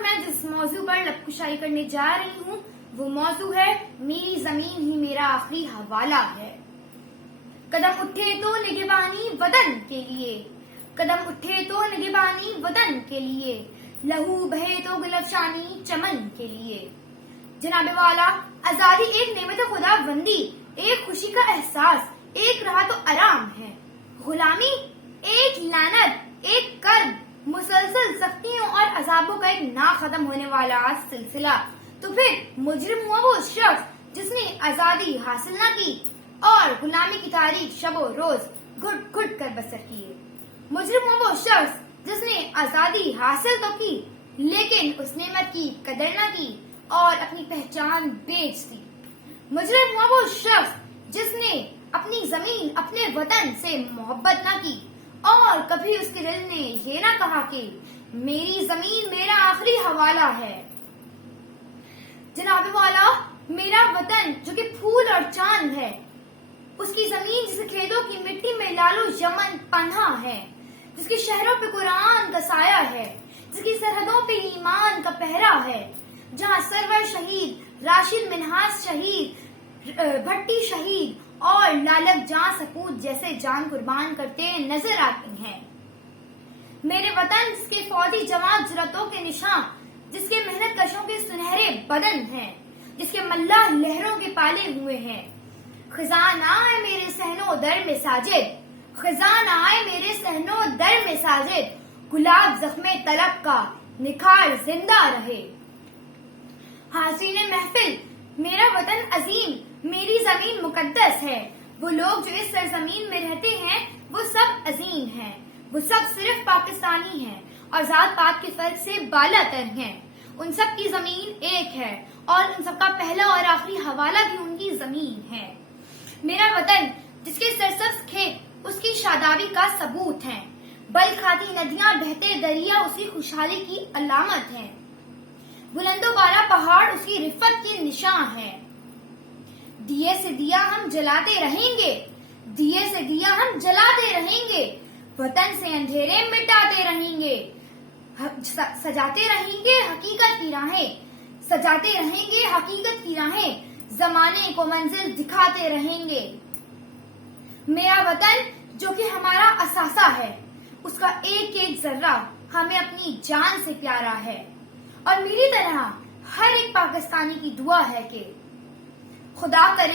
آج میں جس موضوع پر لب کشائی کرنے جا رہی ہوں وہ موضوع ہے میری زمین ہی میرا آخری حوالہ ہے۔ قدم اٹھے تو نگہبانی وطن کے لیے، قدم اٹھے تو نگہبانی وطن کے لیے، لہو بہے تو گلفشانی چمن کے لیے۔ جناب والا، آزادی ایک نعمت خدا بندی، ایک خوشی کا احساس، ایک راحت و آرام ہے۔ غلامی ایک لعنت، ایک کرب، مسلسل سختیوں اور عذابوں کا ایک نہ ختم ہونے والا سلسلہ۔ تو پھر مجرم ہوا وہ شخص جس نے آزادی حاصل نہ کی اور غلامی کی تاریخ شب و روز گھٹ گھٹ کر بسر کیے۔ مجرم ہوا وہ شخص جس نے آزادی حاصل تو کی لیکن اس نعمت کی قدر نہ کی اور اپنی پہچان بیچ دی۔ مجرم ہوا وہ شخص جس نے اپنی زمین، اپنے وطن سے محبت نہ کی اور کبھی اس کے دل نے یہ نہ کہا کہ میری زمین میرا آخری حوالہ ہے۔ جناب والا، میرا وطن جو کہ پھول اور چاند ہے، اس کی زمین جس کھیتوں کی مٹی میں لالو یمن پناہ ہے، جس کے شہروں پہ قرآن کا سایہ ہے، جس کی سرحدوں پہ ایمان کا پہرا ہے، جہاں سرور شہید، راشد منہاس شہید، بھٹی شہید اور لالک جاں سپوت جیسے جان قربان کرتے نظر آتے ہیں۔ میرے وطن جس کے فوجی جوان جرأتوں کے نشاں، جس کے محنت کشوں کے سنہرے بدن ہیں، جس کے ملاح لہروں کے پالے ہوئے ہیں۔ خزان آئے میرے صحنوں در میں ساجد، خزان آئے میرے صحنوں در میں ساجد، گلاب زخم طلب کا نکھار زندہ رہے۔ حاضرین محفل، میرا وطن عظیم، میری زمین مقدس ہے۔ وہ لوگ جو اس سرزمین میں رہتے ہیں وہ سب عظیم ہیں، وہ سب صرف پاکستانی ہیں اور ذات پات کے فرق سے بالا تر ہیں۔ ان سب کی زمین ایک ہے اور ان سب کا پہلا اور آخری حوالہ بھی ان کی زمین ہے۔ میرا وطن جس کے سرسبز کھیت اس کی شادابی کا ثبوت ہیں، بل کھاتی ندیاں، بہتے دریا اس کی خوشحالی کی علامت ہیں، بلند و بالا پہاڑ اس کی رفت کی نشان ہے۔ دیے سے دیا ہم جلاتے رہیں گے، دیے سے دیا ہم جلاتے رہیں گے، وطن سے اندھیرے مٹاتے رہیں گے، سجاتے رہیں گے حقیقت کی راہیں، سجاتے رہیں گے حقیقت کی راہیں، زمانے کو منزل دکھاتے رہیں گے۔ میرا وطن جو کہ ہمارا اثاثہ ہے، اس کا ایک ایک ذرہ ہمیں اپنی جان سے پیارا ہے اور میری طرح ہر ایک پاکستانی کی دعا ہے کہ خدا کرے